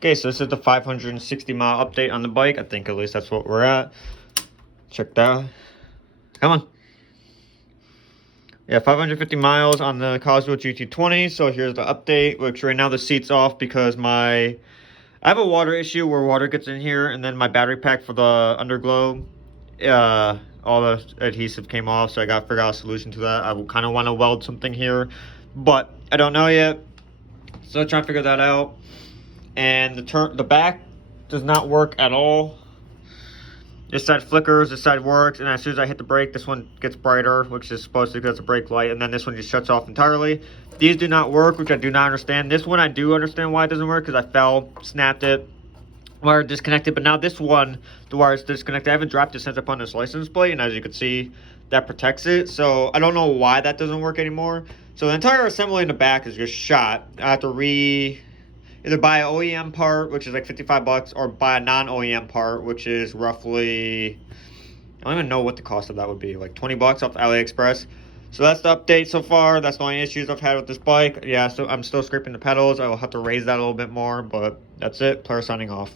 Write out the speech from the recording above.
Okay, so this is the 560-mile update on the bike. I think at least that's what we're at. Check that. Come on. Yeah, 550 miles on the Coswheel gt20. So here's the update, which right now the seat's off because I have a water issue where water gets in here, and then my battery pack for the underglow, all the adhesive came off, so I got to figure out a solution to that. I kind of want to weld something here, but I don't know yet. So trying to figure that out. And the back does not work at all. This side flickers, this side works, and as soon as I hit the brake, this one gets brighter, which is supposed to because it's a brake light, and then this one just shuts off entirely. These do not work, which I do not understand. This one I do understand why it doesn't work, because I fell, snapped it, wire disconnected, but now this one, the wire is disconnected. I haven't dropped it since I put on this license plate, and as you can see, that protects it. So I don't know why that doesn't work anymore. So the entire assembly in the back is just shot. I have to either buy an OEM part, which is like 55 bucks, or buy a non-OEM part, which is roughly, I don't even know what the cost of that would be, like 20 bucks off AliExpress. So that's the update so far. That's the only issues I've had with this bike. Yeah, so I'm still scraping the pedals. I will have to raise that a little bit more, but that's it. Player signing off.